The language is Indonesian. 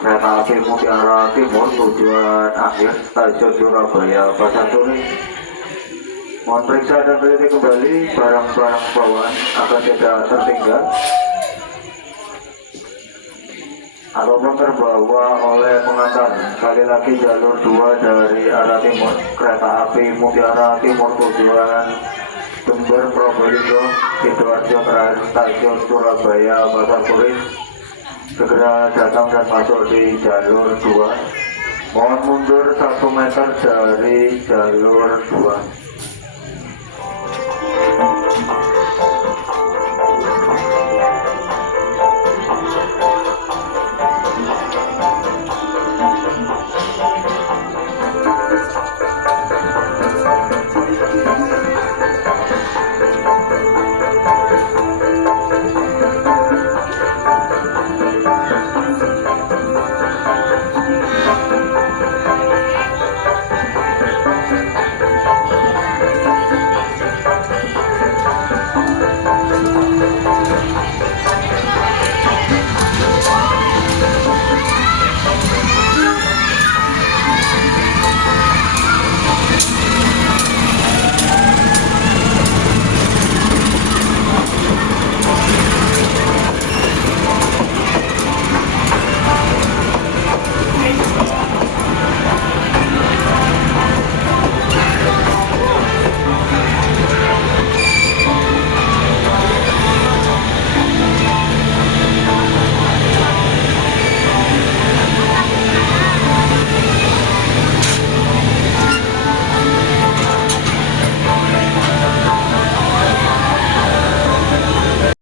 Kereta api Mutiara Timur tujuan akhir stasiun Surabaya Pasar Turi. Mohon periksa dan teliti kembali barang-barang bawaan agar tidak tertinggal ataupun terbawa oleh pengantar. Sekali lagi jalur 2 dari arah timur, kereta api Mutiara Timur tujuan Jember, Probolinggo, Sidoarjo terakhir stasiun Surabaya Pasar Turi. Segera datang dan masuk di jalur 2. Mohon mundur 1 meter dari jalur 2.